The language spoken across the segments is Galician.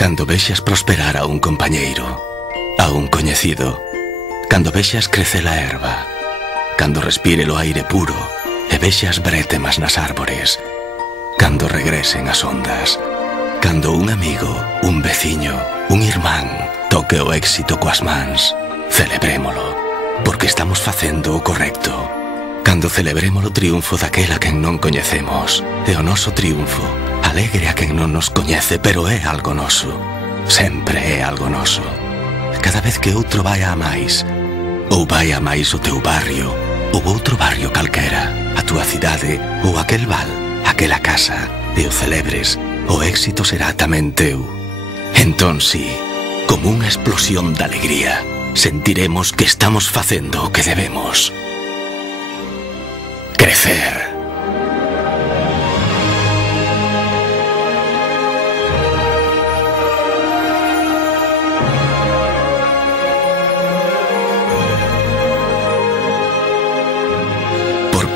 Cando vexas prosperar a un compañeiro, a un coñecido, cando vexas crecer a erva, cando respire o aire puro e vexas brétemas nas árbores, cando regresen as ondas, cando un amigo, un veciño, un irmán toque o éxito coas mans, celebrémolo, porque estamos facendo o correcto. Cando celebremos o triunfo daquela quen non coñecemos, e o noso triunfo alegre a quen non nos coñece, pero é algo noso. Sempre é algo noso. Cada vez que outro vai a máis, ou vai a máis o teu barrio, ou outro barrio calquera, a túa cidade, ou aquel val, aquela casa, e o celebres, o éxito será tamén teu. Entón, sí, como unha explosión de alegría, sentiremos que estamos facendo o que debemos. Crecer.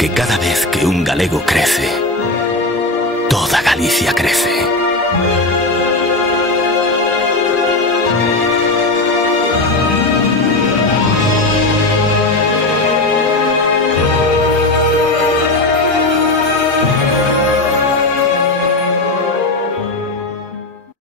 Porque cada vez que un galego crece, toda Galicia crece.